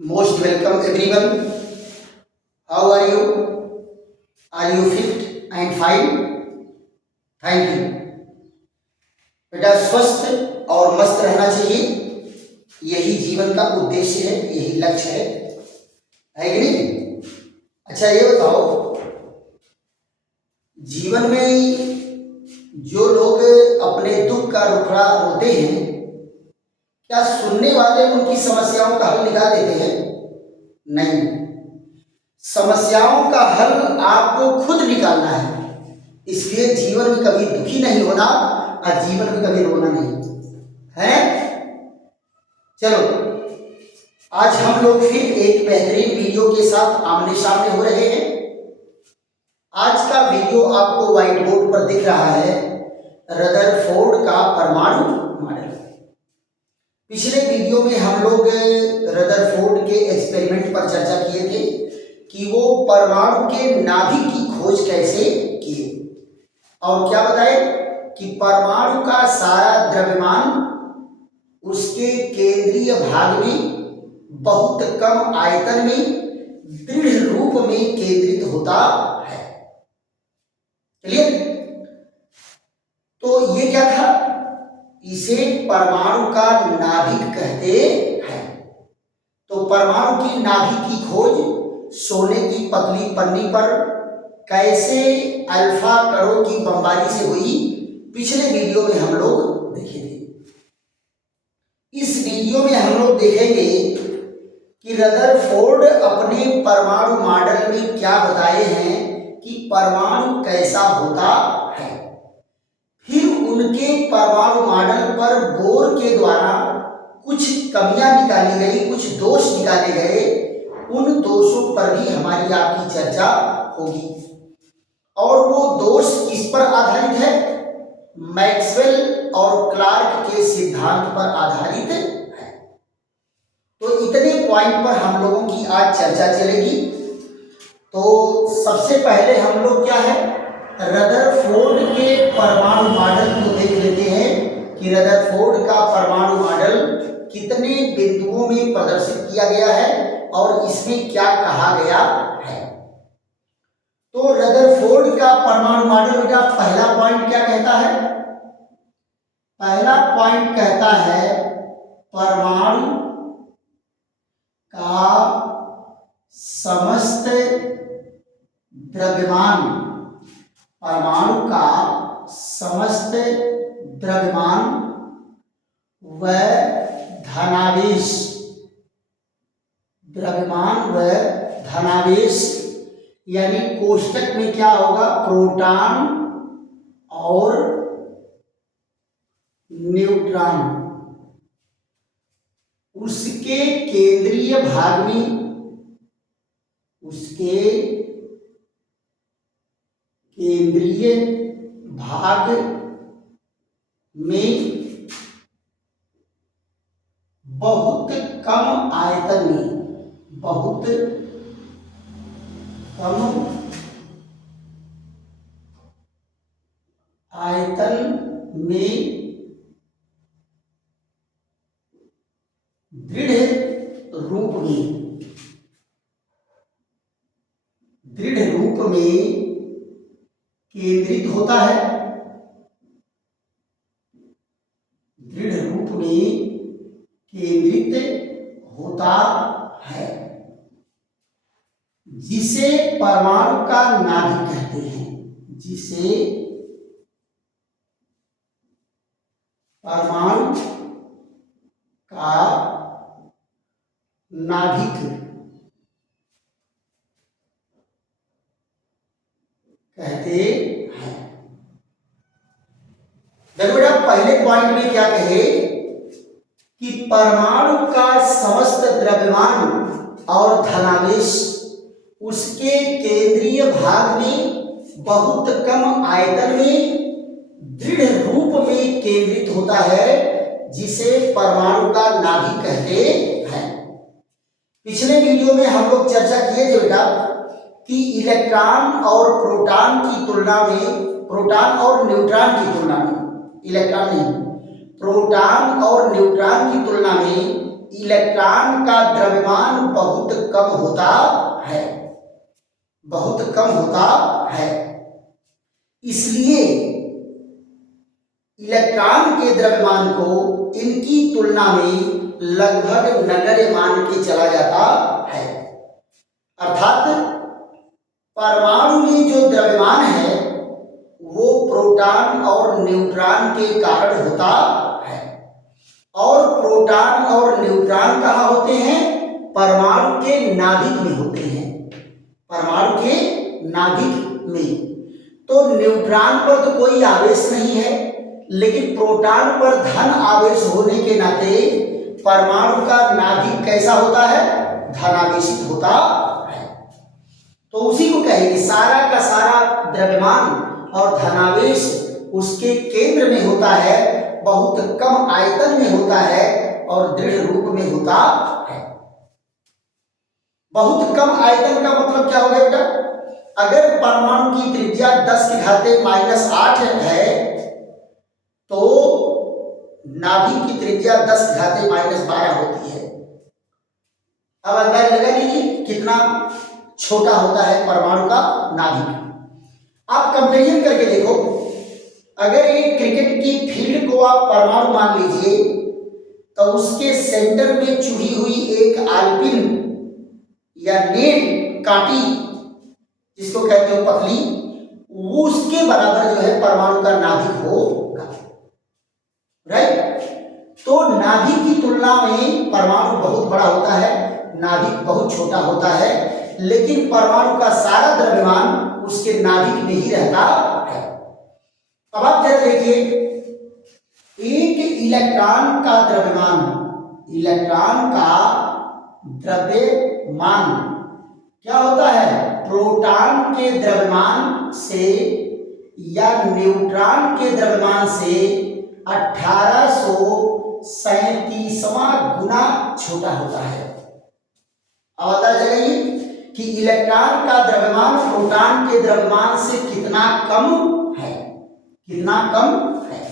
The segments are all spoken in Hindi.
Most welcome everyone. How are you? Are you fit and fine? Thank you. बेटा स्वस्थ और मस्त रहना चाहिए, यही जीवन का उद्देश्य है, यही लक्ष्य है कि नहीं? अच्छा ये बताओ, जीवन में जो लोग अपने दुख का रुखड़ा रोते हैं, क्या सुनने वाले उनकी समस्याओं का हल निकाल देते हैं? नहीं, समस्याओं का हल आपको खुद निकालना है। इसलिए जीवन में कभी दुखी नहीं होना और जीवन में कभी रोना नहीं है। चलो, आज हम लोग फिर एक बेहतरीन वीडियो के साथ आमने सामने हो रहे हैं। आज का वीडियो आपको व्हाइट बोर्ड पर दिख रहा है, रदरफोर्ड का परमाणु मॉडल। पिछले वीडियो में हम लोग रदरफोर्ड के एक्सपेरिमेंट पर चर्चा किए थे कि वो परमाणु के नाभिक की खोज कैसे किए, और क्या बताए कि परमाणु का सारा द्रव्यमान उसके केंद्रीय भाग में बहुत कम आयतन में दृढ़ रूप में केंद्रित होता है। क्लियर? तो ये क्या था? इसे परमाणु का नाभिक कहते हैं। तो परमाणु की नाभिक की खोज सोने की पतली पन्नी पर कैसे अल्फा कणों की बमबारी से हुई, पिछले वीडियो में हम लोग देखे थे। इस वीडियो में हम लोग देखेंगे कि रदरफोर्ड अपने परमाणु मॉडल में क्या बताए हैं कि परमाणु कैसा होता है। फिर उनके परमाणु मॉडल पर बोर के द्वारा कुछ कमियां निकाली गई, कुछ दोष निकाले गए, उन दोषों पर भी हमारी आपकी चर्चा होगी। और वो दोष किस पर आधारित है? मैक्सवेल और क्लार्क के सिद्धांत पर आधारित है। तो इतने पॉइंट पर हम लोगों की आज चर्चा चलेगी। तो सबसे पहले हम लोग क्या है, रदरफोर्ड के परमाणु मॉडल को देख लेते हैं कि रदरफोर्ड का परमाणु मॉडल कितने बिंदुओं में प्रदर्शित किया गया है और इसमें क्या कहा गया है। तो रदरफोर्ड का परमाणु मॉडल का पहला पॉइंट क्या कहता है? पहला पॉइंट कहता है परमाणु का समस्त द्रव्यमान, परमाणु का समस्त द्रव्यमान व धनावेश, द्रव्यमान व धनावेश, यानी कोष्टक में क्या होगा, प्रोटॉन और न्यूट्रॉन, उसके केंद्रीय भाग में, उसके केंद्रीय भाग में बहुत कम आयतन में, बहुत कम आयतन में दृढ़ रूप में, दृढ़ रूप में केंद्रित होता है, दृढ़ रूप में केंद्रित होता है, जिसे परमाणु का नाभिक कहते हैं, जिसे परमाणु का नाभिक कहते हैं। देखो बेटा, पहले पॉइंट में क्या कहे कि परमाणु का समस्त द्रव्यमान और धनावेश उसके केंद्रीय भाग में बहुत कम आयतन में दृढ़ रूप में केंद्रित होता है, जिसे परमाणु का नाभिक कहते हैं। पिछले वीडियो में हम लोग चर्चा किए थे बेटा कि इलेक्ट्रॉन और प्रोटॉन की तुलना में, प्रोटॉन और न्यूट्रॉन की तुलना में, इलेक्ट्रॉन नहीं, प्रोटॉन और न्यूट्रॉन की तुलना में इलेक्ट्रॉन का द्रव्यमान बहुत कम होता है, बहुत कम होता है। इसलिए इलेक्ट्रॉन के द्रव्यमान को इनकी तुलना में लगभग नगण्य मान के चला जाता है। अर्थात परमाणु में जो द्रव्यमान है वो प्रोटॉन और न्यूट्रॉन के कारण होता है, और प्रोटॉन और न्यूट्रॉन कहाँ होते हैं? परमाणु के नाभिक में होते हैं, परमाणु के नाभिक में। तो न्यूट्रॉन पर तो कोई आवेश नहीं है, लेकिन प्रोटॉन पर धन आवेश होने के नाते परमाणु का नाभिक कैसा होता है? धनावेशित होता है। तो उसी को कहेंगे सारा का सारा द्रव्यमान और धनावेश उसके केंद्र में होता है, बहुत कम आयतन में होता है और दृढ़ रूप में होता है। बहुत कम आयतन का मतलब क्या हो गया बेटा? अगर परमाणु की त्रिज्या 10⁻⁻8 है तो नाभिक की त्रिज्या 10⁻12 होती है। अब अंदाजा लगा लीजिए कितना छोटा होता है परमाणु का नाभिक। आप कंपेरिजन करके देखो, अगर एक क्रिकेट की फील्ड को आप परमाणु मान लीजिए तो उसके सेंटर में चुनी हुई एक आलपिन या नेल कांटी जिसको कहते हो पतली, वो उसके बराबर जो है परमाणु का नाभिक होगा, राइट। तो नाभिक की तुलना में परमाणु बहुत बड़ा होता है, नाभिक बहुत छोटा होता है, लेकिन परमाणु का सारा द्रव्यमान उसके नाभिक में ही रहता है। अब आप जरा देखिए, एक इलेक्ट्रॉन का द्रव्यमान, इलेक्ट्रॉन का द्रव्यमान क्या होता है? प्रोटॉन के द्रव्यमान से या न्यूट्रॉन के द्रव्यमान से 1837वां गुना छोटा होता है। अब अंदाजा लगाइए कि इलेक्ट्रॉन का द्रव्यमान प्रोटॉन के द्रव्यमान से कितना कम है, कितना कम है।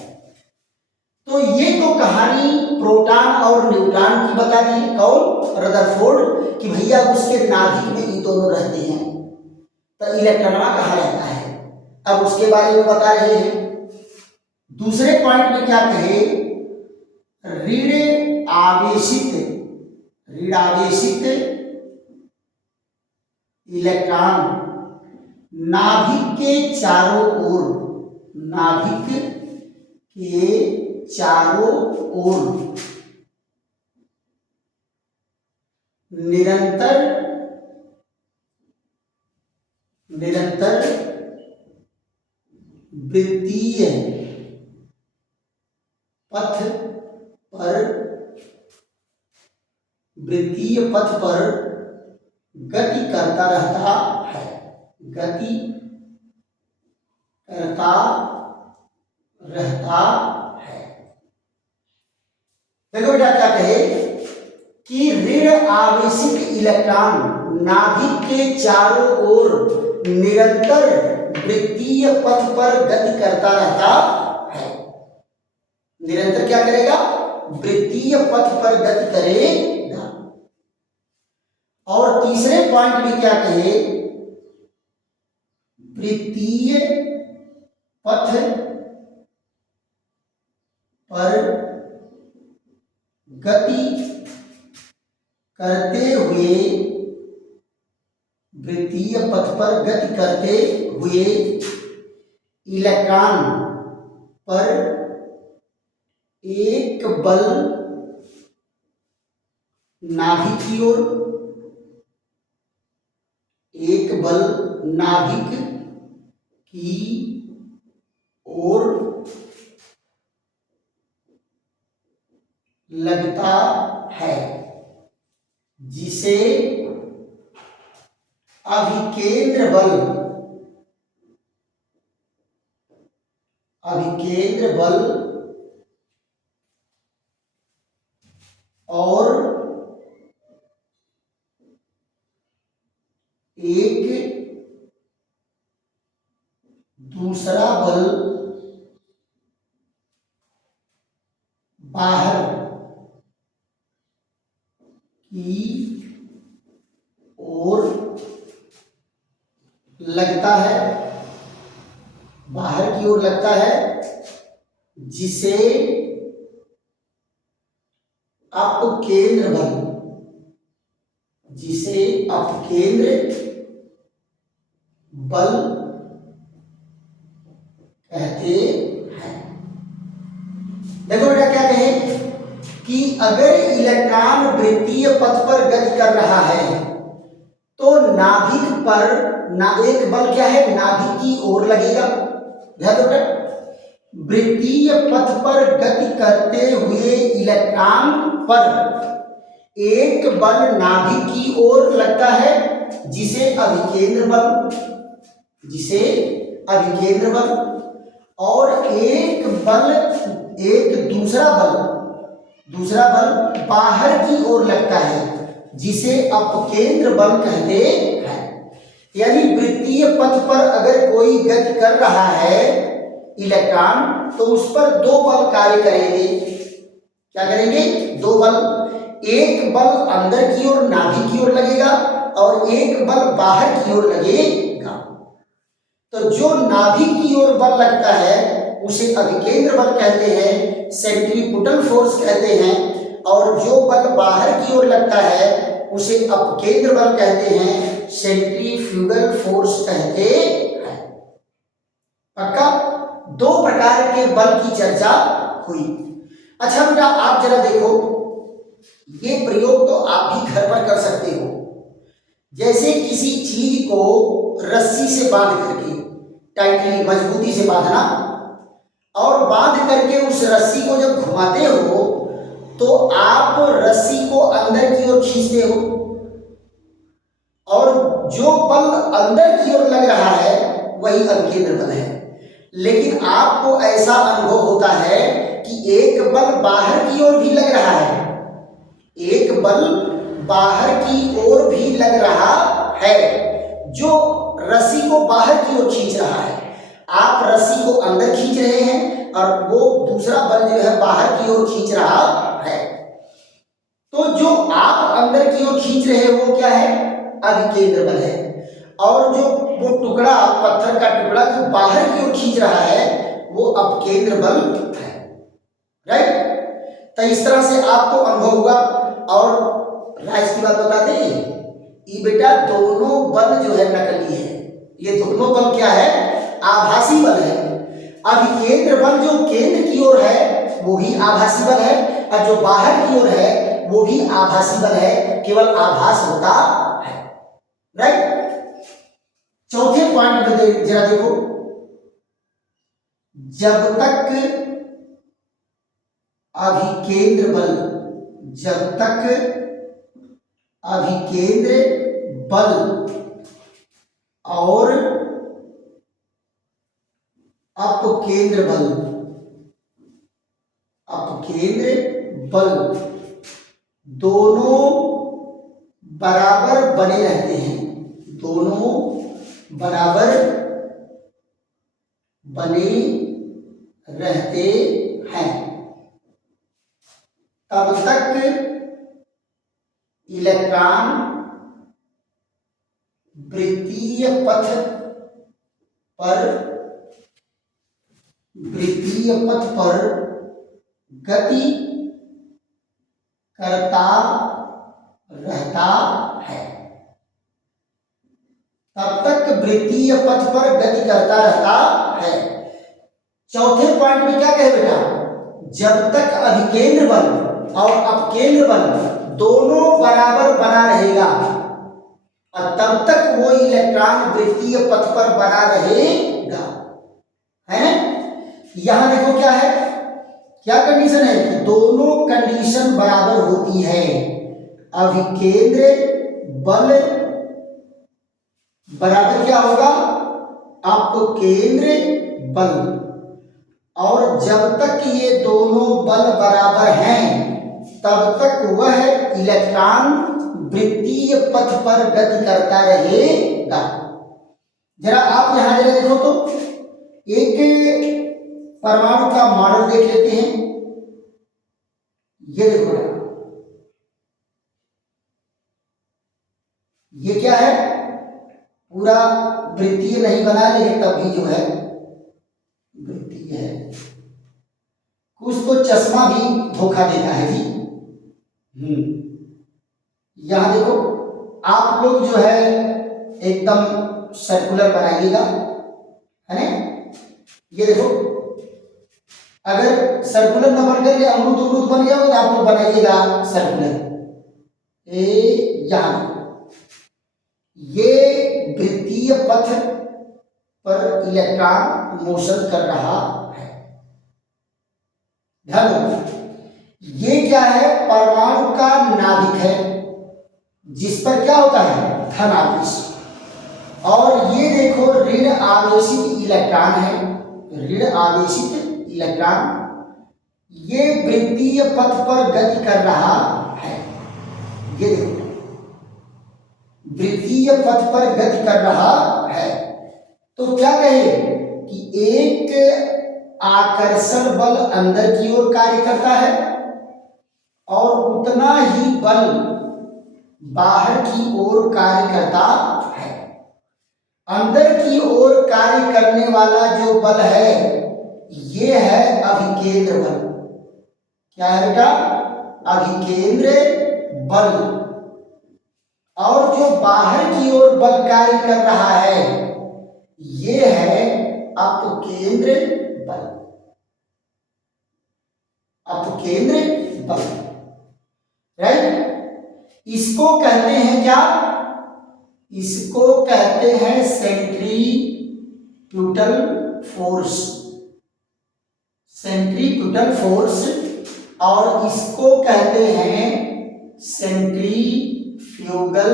तो ये तो कहानी प्रोटॉन और न्यूट्रॉन की बता दी, कौन? रदरफोर्ड, कि भैया उसके नाभिक में ये दोनों रहते हैं, तो इलेक्ट्रॉन कहाँ रहता है। अब उसके बारे में बता रहे हैं। दूसरे पॉइंट में क्या कहे? ऋण आवेशित, ऋण आवेशित इलेक्ट्रॉन नाभिक के चारों ओर, नाभिक के चारों ओर निरंतर निरंतर वृत्तीय पथ पर, वृत्तीय पथ पर गति करता रहता है, गति करता रहता है। देखो बेटा क्या कहे कि ऋण आवेशित इलेक्ट्रॉन नाभिक के चारों ओर निरंतर वृत्तीय पथ पर गति करता रहता है। निरंतर क्या करेगा? वृत्तीय पथ पर गति करेगा। और तीसरे पॉइंट में क्या कहे? वृत्तीय पथ पर गति करते हुए, वृत्तीय पथ पर गति करते हुए इलेक्ट्रॉन पर एक बल नाभिक की ओर, एक बल नाभिक की ओर लगता है, जिसे अभिकेंद्र बल, अभिकेंद्र बल और एक दूसरा बल बाहर की ओर लगता है, बाहर की ओर लगता है, जिसे अपकेंद्र बल, जिसे अपकेंद्र बल कहते हैं। देखो बेटा क्या कहे कि अगर इलेक्ट्रॉन वृत्तीय पथ पर गति कर रहा है तो नाभिक पर एक बल क्या है, नाभिक की ओर लगेगा। ध्यान दो बेटा, वृत्तीय पथ पर गति करते हुए इलेक्ट्रॉन पर एक बल नाभिक की ओर लगता है, जिसे अभिकेंद्र बल, जिसे अभिकेंद्र बल, और एक दूसरा बल बाहर की ओर लगता है, जिसे अपकेंद्र बल कहते हैं। यानी वृत्तीय पथ पर अगर कोई गति कर रहा है इलेक्ट्रॉन, तो उस पर दो बल कार्य करेंगे। क्या करेंगे? दो बल। एक बल अंदर की ओर नाभिक की ओर लगेगा और एक बल बाहर की ओर लगेगा। तो जो नाभिक की ओर बल लगता है उसे अभिकेंद्र बल कहते हैं, सेंट्रीफ्यूगल फोर्स कहते हैं, और जो बल बाहर की ओर लगता है उसे अपकेंद्र बल कहते हैं, सेंट्रीफ्यूगल फोर्स कहते हैं। पक्का? दो प्रकार के बल की चर्चा हुई। अच्छा बेटा आप जरा देखो, ये प्रयोग तो आप भी घर पर कर सकते हो। जैसे किसी चीज को रस्सी से बांध करके, टाइटली मजबूती से बांधना, और बांध करके उस रस्सी को जब घुमाते हो तो आप रस्सी को अंदर की ओर खींचते हो, और जो बल अंदर की ओर लग रहा है वही अभिकेंद्र बल है। लेकिन आपको ऐसा अनुभव होता है कि एक बल बाहर की ओर भी लग रहा है, एक बल बाहर की ओर भी लग रहा है, जो रस्सी को बाहर की ओर खींच रहा है। आप रस्सी को अंदर खींच रहे हैं और वो दूसरा बल जो है बाहर की ओर खींच रहा है। तो जो आप अंदर की ओर खींच रहे हैं वो क्या है? अभिकेंद्र बल है। और जो वो टुकड़ा, पत्थर का टुकड़ा जो बाहर की ओर खींच रहा है वो अपकेंद्र बल है। राइट? तो इस तरह से आपको अनुभव हुआ। और राइस की बात बता दें, ये बेटा दोनों बल जो है नकली है। ये दोनों बल क्या है? आभासी बल है। अभिकेंद्र बल जो केंद्र की ओर है वो भी आभासी बल है, और जो बाहर की ओर है वो भी आभासी बल है, केवल आभास होता है। राइट? चौथे पॉइंट में जरा देखो, जब तक अभिकेंद्र बल, जब तक अभिकेंद्र बल और अपकेंद्र बल, अपकेंद्र बल दोनों बराबर बने रहते हैं, दोनों बराबर बने रहते हैं, तब तक इलेक्ट्रॉन वृत्तीय पथ पर गति करता रहता है, तब तक वृत्तीय पथ पर गति करता रहता है। चौथे पॉइंट में क्या कहे बेटा? जब तक अभिकेंद्र बल और अपकेंद्र बल दोनों बराबर बना रहेगा और तब तक वो इलेक्ट्रॉन वृत्तीय पथ पर बना रहेगा, है ना? यहां देखो क्या है, क्या कंडीशन है कि दोनों कंडीशन बराबर होती है। अभिकेंद्र बल बराबर क्या होगा? अपकेंद्र बल। और जब तक ये दोनों बल बराबर हैं तब तक वह इलेक्ट्रॉन वृत्तीय पथ पर गति करता रहेगा। जरा आप यहां जरा देखो तो, एक परमाणु का मॉडल देख लेते हैं। ये देखो, पूरा वृत्तीय नहीं बना, लेकिन तब भी जो है वृत्तीय है। कुछ तो चश्मा भी धोखा देता है जी। यहां देखो, आप लोग जो है एकदम सर्कुलर बनाइएगा, है ना। ये देखो, अगर सर्कुलर न बनकर के अमरूद अमरूद बन गया हो तो आप लोग बनाइएगा सर्कुलर। यहां ये वृत्तीय पथ पर इलेक्ट्रॉन मोशन कर रहा है। ध्यान रखो, ये क्या है, परमाणु का नाभिक है जिस पर क्या होता है, धन आवेश। और ये देखो ऋण आवेशित इलेक्ट्रॉन है, ऋण आवेशित इलेक्ट्रॉन, ये वृत्तीय पथ पर गति कर रहा है। ये देखो, वृत्तीय पथ पर गति कर रहा है। तो क्या कहे कि एक आकर्षण बल अंदर की ओर कार्य करता है और उतना ही बल बाहर की ओर कार्य करता है। अंदर की ओर कार्य करने वाला जो बल है ये है अभिकेंद्र बल। क्या है बेटा, अभिकेंद्र बल। और जो बाहर की ओर बल कार्य कर रहा है ये है अपकेंद्र बल। अपकेंद्र बल, राइट। इसको कहते हैं क्या, इसको कहते हैं सेंट्रीफ्यूगल फोर्स, सेंट्रीफ्यूगल फोर्स। और इसको कहते हैं सेंट्रीफ्यूगल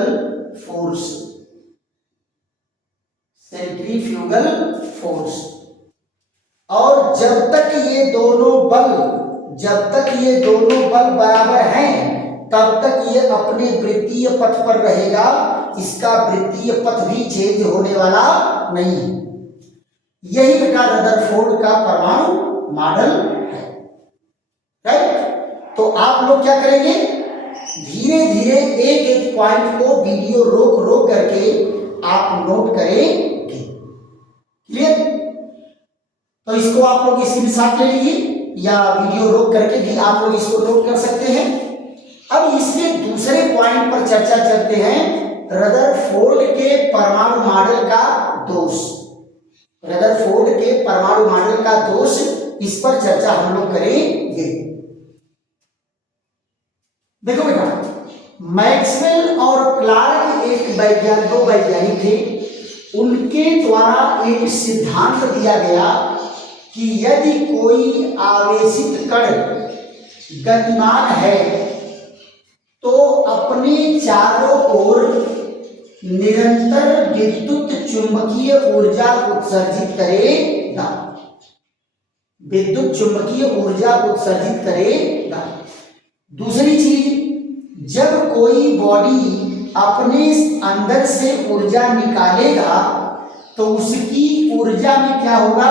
फोर्स, सेंट्रीफ्यूगल फोर्स। और जब तक ये दोनों बल बराबर हैं तब तक ये अपने वृत्तीय पथ पर रहेगा। इसका वृत्तीय पथ भी चेंज होने वाला नहीं। यही बेटा रदरफोर्ड का परमाणु मॉडल है, राइट। तो आप लोग क्या करेंगे, धीरे धीरे एक एक पॉइंट को वीडियो रोक रोक करके आप नोट करेंगे। क्लियर। तो इसको आप लोग स्क्रीनशॉट ले लीजिए या वीडियो रोक करके भी आप लोग इसको नोट कर सकते हैं। अब इसके दूसरे पॉइंट पर चर्चा करते हैं, रदरफोर्ड के परमाणु मॉडल का दोष। रदरफोर्ड के परमाणु मॉडल का दोष, इस पर चर्चा हम लोग करेंगे। देखो बेटा, मैक्सवेल और क्लार्क दो वैज्ञानिक थे। उनके द्वारा एक सिद्धांत दिया गया कि यदि कोई आवेशित कण गतिमान है तो अपने चारों ओर निरंतर विद्युत चुंबकीय ऊर्जा उत्सर्जित करेगा, विद्युत चुंबकीय ऊर्जा उत्सर्जित करेगा। दूसरी चीज, जब कोई बॉडी अपने अंदर से ऊर्जा निकालेगा तो उसकी ऊर्जा में क्या होगा,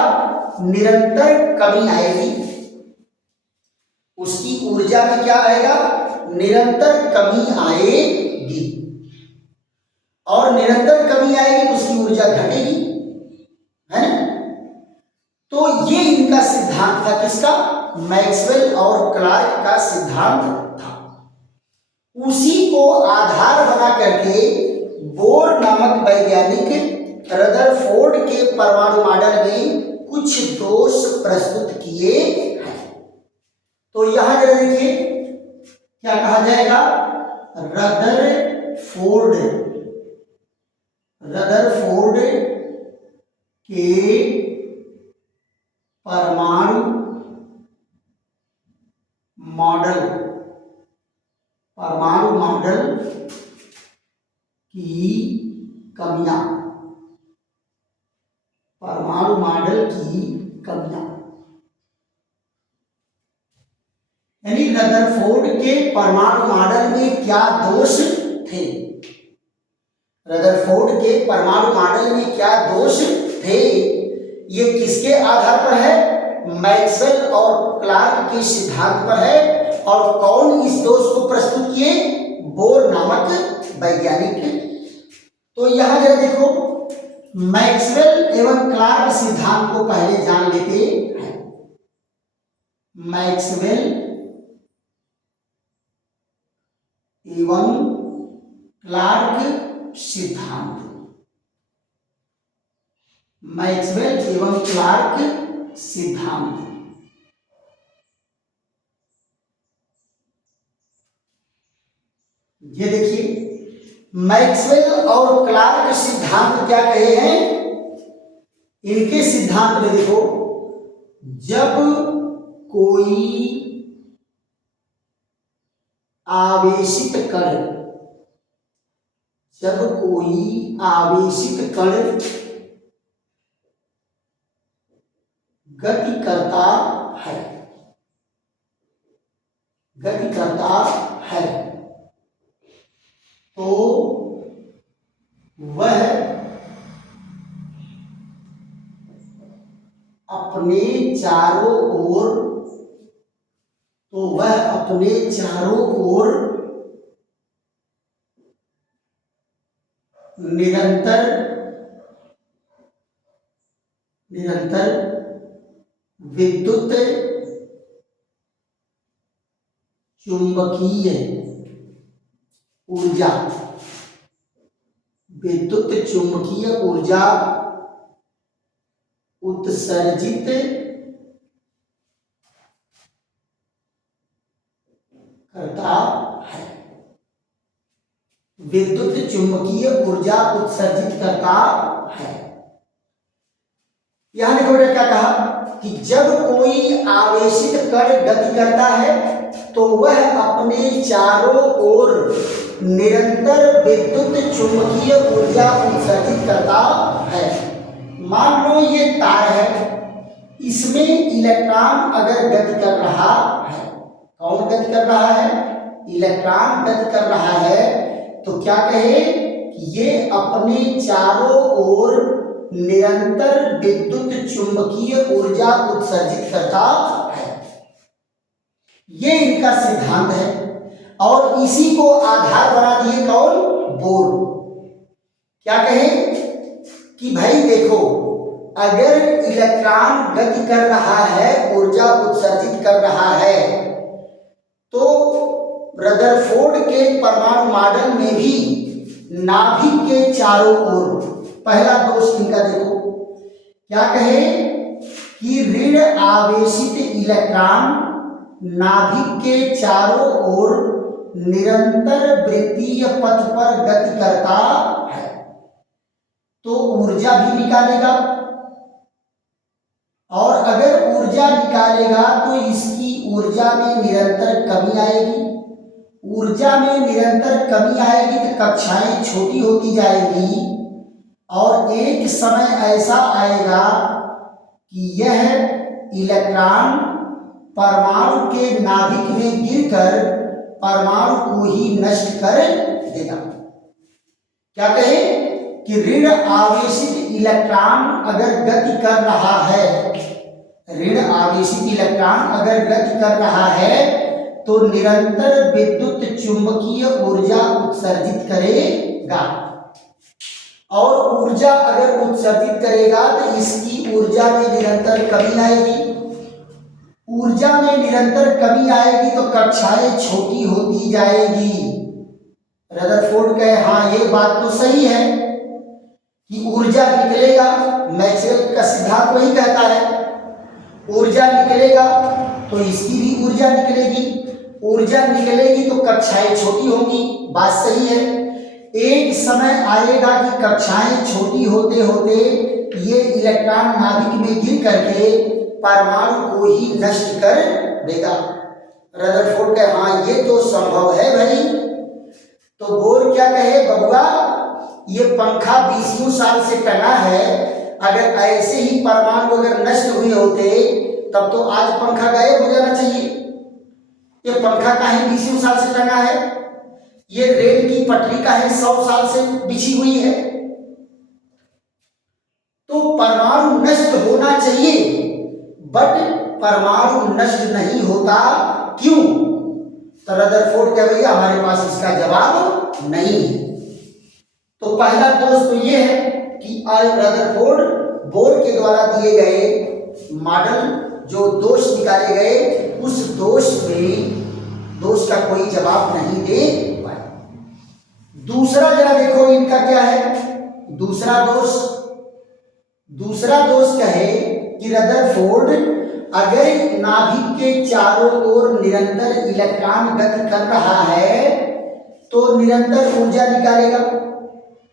निरंतर कमी आएगी। उसकी ऊर्जा में क्या आएगा, निरंतर कमी आएगी। और निरंतर कमी आएगी तो उसकी ऊर्जा घटेगी, है ना। तो ये इनका सिद्धांत था, किसका, मैक्सवेल और क्लार्क का सिद्धांत था। उसी को आधार बना करके बोर नामक वैज्ञानिक रदरफोर्ड के परमाणु मॉडल में कुछ दोष प्रस्तुत किए हैं। तो यहां जरा देखिए क्या कहा जाएगा, रदरफोर्ड के परमाणु मॉडल की कमियां, परमाणु मॉडल की कमियां। यानी रदरफोर्ड के परमाणु मॉडल में क्या दोष थे, रदरफोर्ड के परमाणु मॉडल में क्या दोष थे, ये किसके आधार पर है, मैक्सवेल और क्लार्क के सिद्धांत पर है। और कौन इस दोष को प्रस्तुत किए, बोर नामक वैज्ञानिक। तो यहां जरा देखो, मैक्सवेल एवं क्लार्क सिद्धांत को पहले जान लेते हैं। मैक्सवेल एवं क्लार्क सिद्धांत, मैक्सवेल एवं क्लार्क सिद्धांत। ये देखिए, मैक्सवेल और क्लार्क सिद्धांत क्या कहे हैं? इनके सिद्धांत में देखो, जब कोई आवेशित कण, जब कोई आवेशित कण गति करता है, गति करता है, तो वह अपने चारों ओर, तो वह अपने चारों ओर निरंतर निरंतर विद्युत चुंबकीय ऊर्जा, विद्युत चुंबकीय ऊर्जा उत्सर्जित करता है, विद्युत चुंबकीय ऊर्जा उत्सर्जित करता है। यहां देखो बेटा क्या कहा कि जब कोई आवेशित कण गति करता है तो वह अपने चारों ओर निरंतर विद्युत चुंबकीय ऊर्जा उत्सर्जित करता है। मान लो ये तार है, इसमें इलेक्ट्रॉन अगर गति कर रहा है, कौन गति कर रहा है? इलेक्ट्रॉन गति कर रहा है, तो क्या कहे कि ये अपने चारों ओर निरंतर विद्युत चुंबकीय ऊर्जा उत्सर्जित करता है। ये इनका सिद्धांत है और इसी को आधार बना दिए कौन? बोर। क्या कहे कि भाई देखो, अगर इलेक्ट्रॉन गति कर रहा है, ऊर्जा उत्सर्जित कर रहा है, तो रदरफोर्ड के परमाणु मॉडल में भी नाभिक के चारों ओर, पहला दोष इनका देखो क्या कहे कि ऋण आवेशित इलेक्ट्रॉन नाभिक के चारों ओर निरंतर वृत्तीय पथ पर गति करता है, तो ऊर्जा भी निकालेगा, और अगर ऊर्जा निकालेगा तो इसकी ऊर्जा में निरंतर कमी आएगी। ऊर्जा में निरंतर कमी आएगी तो कक्षाएं छोटी होती जाएगी, और एक समय ऐसा आएगा कि यह इलेक्ट्रॉन परमाणु के नाभिक में गिरकर परमाणु को ही नष्ट कर देगा। क्या कहे कि ऋण आवेशित इलेक्ट्रॉन अगर गति कर रहा है, ऋण आवेशित इलेक्ट्रॉन अगर गति कर रहा है तो निरंतर विद्युत चुंबकीय ऊर्जा उत्सर्जित करेगा, और ऊर्जा अगर उत्सर्जित करेगा तो इसकी ऊर्जा में निरंतर कमी आएगी। ऊर्जा में निरंतर कमी आएगी तो कक्षाएं छोटी होती जाएगी। रदरफोर्ड कहे हाँ ये बात तो सही है कि ऊर्जा निकलेगा, मैक्सवेल का सिद्धांत वही कहता है, ऊर्जा निकलेगा तो इसकी भी ऊर्जा निकलेगी, ऊर्जा निकलेगी तो कक्षाएं छोटी होंगी, बात सही है। एक समय आएगा कि कक्षाएं छोटी होते होते ये इलेक्ट्रॉन नाभिक में गिर करके परमाणु को ही नष्ट कर देगा। रदरफोर्ड कहे हाँ ये तो संभव है भाई। तो बोर क्या कहे, बबुआ ये पंखा 20 साल से टना है, अगर ऐसे ही परमाणु अगर नष्ट हुए होते तब तो आज पंखा गायब हो जाना चाहिए। ये पंखा का है 20 साल से टना है, ये रेल की पटरी का है 100 साल से बिछी हुई है, तो परमाणु नष्ट होना चाहिए, बट परमाणु नष्ट नहीं होता, क्यों? तो रदरफोर्ड कहे भैया हमारे पास इसका जवाब नहीं है। तो पहला दोष तो ये है कि रदरफोर्ड बोर के द्वारा दिए गए मॉडल जो दोष निकाले गए उस दोष का कोई जवाब नहीं दे पाए। दूसरा जरा देखो इनका क्या है। दूसरा दोष कहे कि रदरफोर्ड अगर नाभिक के चारों ओर निरंतर इलेक्ट्रॉन गति कर रहा है तो निरंतर ऊर्जा निकालेगा,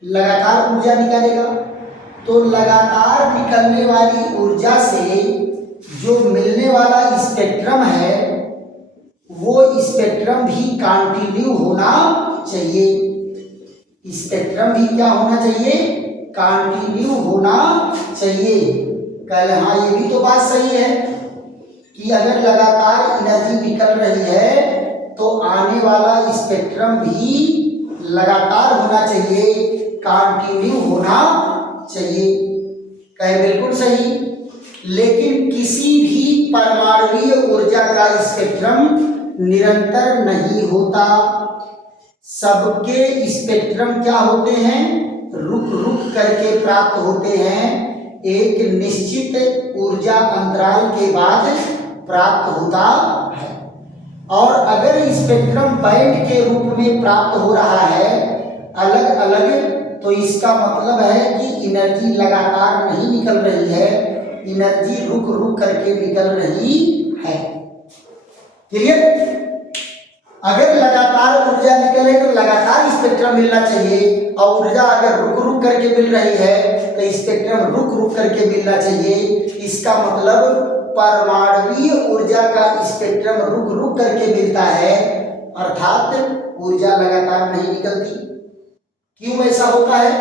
लगातार ऊर्जा निकालेगा। तो लगातार निकलने वाली ऊर्जा से जो मिलने वाला स्पेक्ट्रम है वो स्पेक्ट्रम भी कंटिन्यू होना चाहिए। स्पेक्ट्रम भी क्या होना चाहिए? कंटिन्यू होना चाहिए। कल हाँ ये भी तो बात सही है कि अगर लगातार एनर्जी निकल रही है तो आने वाला स्पेक्ट्रम भी लगातार होना चाहिए, कंटिन्यू होना चाहिए। कहे बिल्कुल सही। लेकिन किसी भी परमाणुीय ऊर्जा का स्पेक्ट्रम निरंतर नहीं होता। सबके स्पेक्ट्रम क्या होते हैं? रुक रुक करके प्राप्त होते हैं, एक निश्चित ऊर्जा अंतराल के बाद प्राप्त होता है। और अगर स्पेक्ट्रम बैंड के रूप में प्राप्त हो रहा है अलग अलग, तो इसका मतलब है कि एनर्जी लगातार नहीं निकल रही है, एनर्जी रुक रुक करके निकल रही है। क्लियर? अगर लगातार ऊर्जा निकले तो लगातार स्पेक्ट्रम मिलना चाहिए, और ऊर्जा अगर रुक रुक करके मिल रही है तो स्पेक्ट्रम रुक रुक करके मिलना चाहिए। इसका मतलब परमाणुीय ऊर्जा का स्पेक्ट्रम रुक रुक करके मिलता है, अर्थात ऊर्जा लगातार नहीं निकलती। क्यों ऐसा होता है?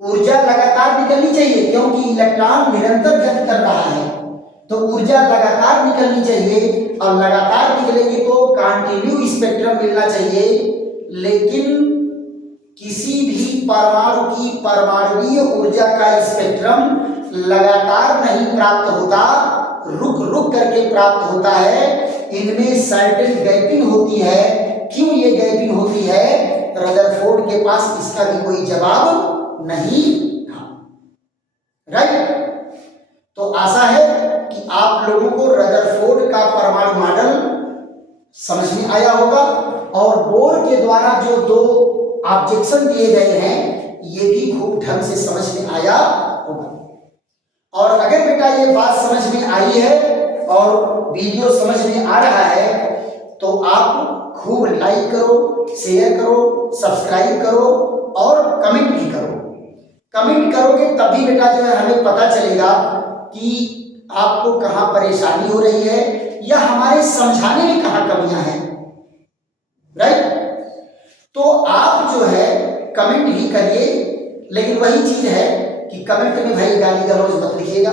ऊर्जा लगातार निकलनी चाहिए क्योंकि इलेक्ट्रॉन निरंतर गति कर रहा है, तो ऊर्जा लगातार निकलनी चाहिए, और लगातार निकलेगी तो कंटिन्यू स्पेक्ट्रम मिलना चाहिए। लेकिन किसी भी परमाणु की परमाणुीय ऊर्जा का स्पेक्ट्रम लगातार नहीं प्राप्त होता, रुक रुक करके प्राप्त होता है। इनमें सर्टेन गैपिंग होती है। क्यों ये गैपिंग होती है? रदरफोर्ड के पास इसका भी कोई जवाब नहीं था। राइट? तो आशा है कि आप लोगों को रदरफोर्ड का परमाणु मॉडल समझ में आया होगा, और बोर के द्वारा जो दो ऑब्जेक्शन दिए गए हैं ये भी खूब ढंग से समझ में आया होगा। और अगर बेटा ये बात समझ में आई है और वीडियो समझ में आ रहा है तो आप खूब लाइक करो, शेयर करो, सब्सक्राइब करो और कमेंट भी करो। कमेंट करोगे तभी बेटा जो है हमें पता चलेगा कि आपको कहाँ परेशानी हो रही है या हमारे समझाने में कहाँ कमियां हैं। राइट? तो आप जो है कमेंट भी करिए, लेकिन वही चीज है कि कमेंट में भाई गाली गलौज मत लिखिएगा।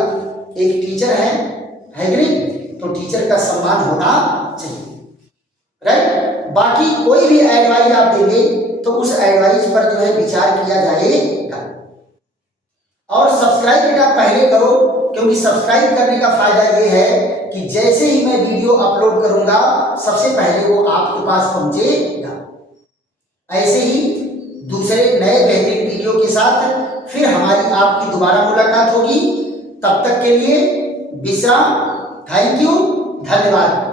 एक टीचर है कि नहीं? तो टीचर का सम्मान होना चाहिए। राइट? बाकी कोई भी एडवाइस आप देंगे तो उस एडवाइस पर जो है विचार किया जाएगा। और सब्सक्राइब बेटा पहले करो, क्योंकि सब्सक्राइब करने का फायदा ये है कि जैसे ही मैं वीडियो अपलोड करूंगा सबसे पहले वो आपके पास पहुंचेगा। ऐसे ही दूसरे नए बेहतरीन वीडियो के साथ फिर हमारी आपकी दोबारा मुलाकात होगी। तब तक के लिए विश्राम। थैंक यू, धन्यवाद।